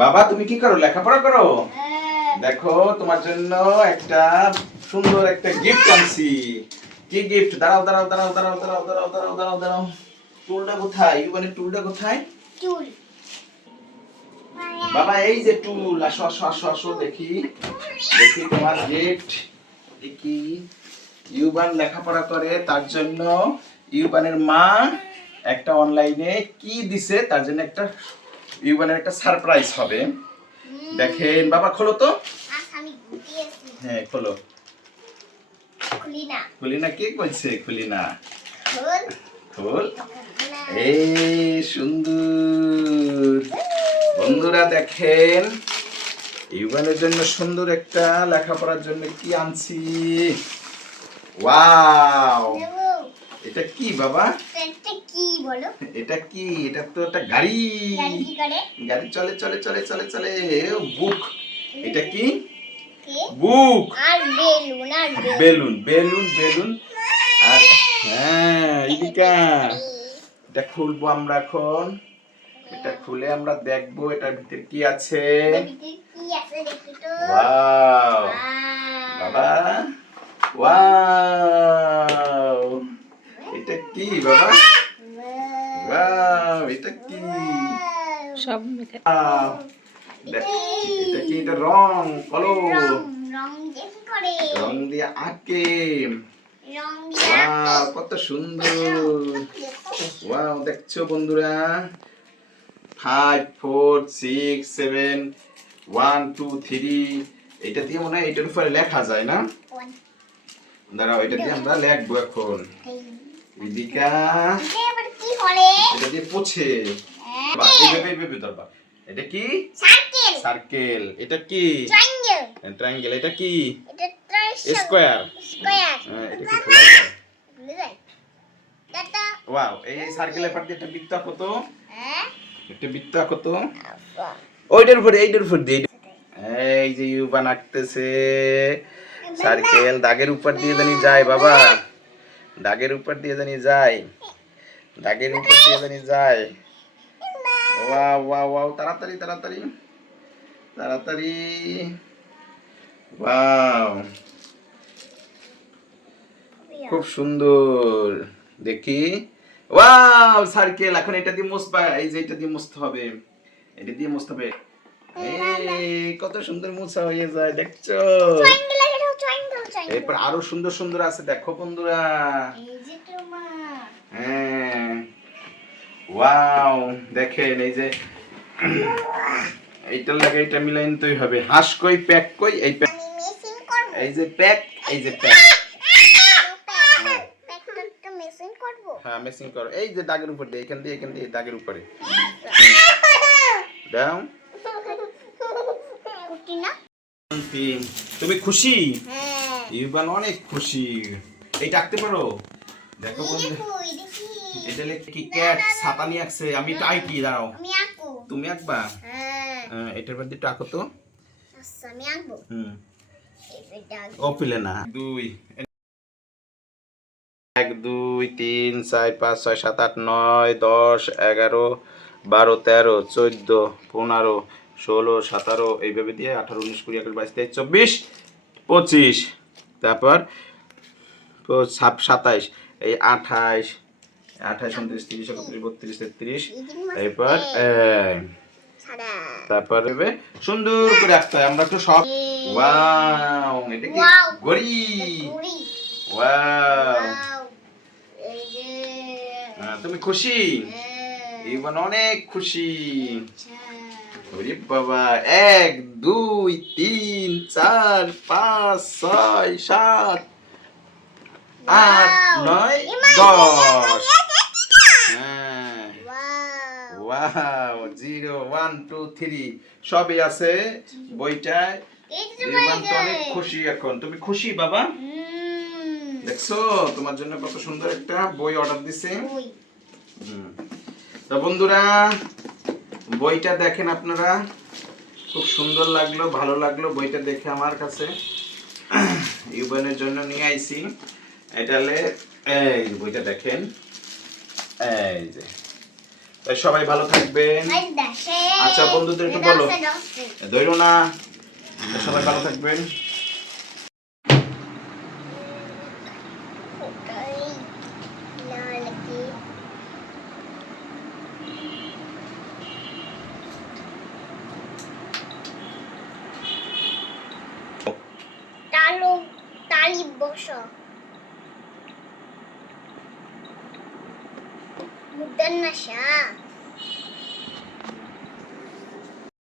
বাবা তুমি কি করো, লেখাপড়া করো? দেখো তোমার জন্য একটা সুন্দর একটা গিফট আনছি। কি গিফট? দাঁড়াও দাঁড়াও দাঁড়াও দাঁড়াও দাঁড়াও দাঁড়াও দাঁড়াও দাঁড়াও দাঁড়াও। টুলটা কোথায়? ইউবানের টুলটা কোথায়? টুল বাবা এই যে টুল, আসো আসো আসো আসো দেখি দেখি তোমার গিফট কি। ইউবান লেখাপড়া করে, তার জন্য ইউবানের মা একটা অনলাইনে কি দিছে, তার জন্য একটা ইউবানের একটা সারপ্রাইজ হবে। দেখেন বাবা, খোলো তো। আমি গুটিয়েছি। হ্যাঁ খোলো। খুলি না। খুলি না? কে বলছে খুলি না? খোল। খোল। এই সুন্দর বন্ধুরা দেখেন, ইউবানের জন্য সুন্দর একটা লেখাপড়ার জন্য কি আনছি। ওয়াও, নেবো। এটা কি বাবা? এটা কি বলো? এটা কি? এটা তো একটা গাড়ি। গাড়ি কি করে? গাড়ি চলে চলে চলে চলে চলে। বুক। এটা কি? কি? বুক। আর বেলুন আর বেলুন বেলুন বেলুন। আর হ্যাঁ ইদিকা, এটা খুলবো আমরা এখন। এটা খুলে আমরা দেখবো এটার ভিতরে কি আছে। কি আছে দেখি তো। ওয়াও বাবা, ওয়াও এটা কি বাবা? ওয়াও এটা কি? সব ওয়াও, এটা কি? এটা রং কলম। রং দিয়ে কি করে? রং দিয়ে আঁকে। রং দিয়ে ওয়াও কত সুন্দর। ওয়াও দেখছো বন্ধুরা, 5 4 6 7 1 2 3। এটা দিয়ে মনে হয় এটার উপরে লেখা যায় না? দাঁড়াও, এটা দিয়ে আমরা লিখবো এখন। ইদিকা এটা আবার কি করে? এটা দিয়ে পোছে। বাবা এইভাবে এইভাবে ধরবা। এটা কি? সার্কেল। সার্কেল। এটা কি? ট্রায়াঙ্গেল। ট্রায়াঙ্গেল। এটা কি? এটা ট্রায়াঙ্গেল। স্কয়ার। স্কয়ার। এটা কি খোলা যায়? খুলে যায়। টাটা। ওয়াও, এই সার্কেলের পার দিয়ে একটা বৃত্ত আঁকো তো। হ্যাঁ? একটা বৃত্ত আঁকো তো। ওইটার উপরে এইটার উপর দিয়ে। এই যে ইউবান আঁকতেছে সার্কেল। দাগের উপর দিয়ে জানি যায় বাবা, দাগের উপর দিয়ে জানি যায়, দাগের উপর দিয়ে জানি যায়। ওয়াও ওয়াও ওয়াও, তাড়াতাড়ি তাড়াতাড়ি তাড়াতাড়ি। ওয়াও খুব সুন্দর দেখি। Wow circle. এখন এটা দিয়ে মুছবা, এই যে এটা দিয়ে মুছতে হবে, এটা দিয়ে মুছতে হবে। এই কত সুন্দর মোছা হয়ে যায় দেখছো। ট্রায়াঙ্গেল এটা ট্রায়াঙ্গেল ট্রায়াঙ্গেল। এরপর আরো সুন্দর সুন্দর আছে দেখো বন্ধুরা। এই যে তোমার। হ্যাঁ ওয়াও দেখেন, এই যে এইটার লাগে এটা মিলাই নিতেই হবে। হাঁস কই, প্যাক কই, এই প্যাক, আমি মেশিন করব। এই যে প্যাক, এই যে প্যাক। প্যাকটা মেশিন করব। হ্যাঁ মেশিং করো। এই যে দাগের উপর দিয়ে, এখান দিয়ে এখান দিয়ে দাগের উপরে দাও। কুটি না? তুমি খুশি? হ্যাঁ। ইউবান অনেক খুশি। এই ডাকতে পারো? দেখো বন্ধু, কই দেখি। এটা লেখে কি ক্যাট, ছাতা নিয়ে আসছে। আমি এটা আঁকি, দাঁড়াও। আমি আঁকবো। তুমি আঁকবা? হ্যাঁ। এটার মধ্যে একটু আঁকো তো। আচ্ছা আমি আঁকবো। এটা ও পিলে না। 2 1 2 3 4 5 6 7 8 9 10 11 12 13 14 15 16 17 এইভাবে দিয়ে 18 19 20 21 22 23 24 25, তারপর 27 এই 28 28 29 30 31 32 33, এরপর সাদা। তারপর হবে সুন্দর করে আঁকতে হয়। আমরা তো সব ওয়াও, এটা কি Wow. ঘড়ি? ঘড়ি। Wow Wow. এই যে তুমি খুশি? ইভান অনেক খুশি। ওরে বাবা, 1 2 3 4 5 6 7 8 9 10। হ্যাঁ ওয়াও, 0 1 2 3 সবই আছে বইটায়। ইভান তো অনেক খুশি এখন। তুমি খুশি বাবা? দেখছো তোমার জন্য কত সুন্দর একটা বই অর্ডার দিছে। তো বন্ধুরা বইটা দেখেন আপনারা, খুব সুন্দর লাগলো, ভালো লাগলো বইটা দেখে আমার কাছে। ইউবানের জন্য নিয়ে আইছি। এটালে এই বইটা দেখেন, এই যে তাই সবাই ভালো থাকবেন। ভাই দেশে আচ্ছা বন্ধুদের একটু বলো, ধরো না, সবাই ভালো থাকবেন। ওটাই লাল কি তালু তালি বসো মুদ্দান না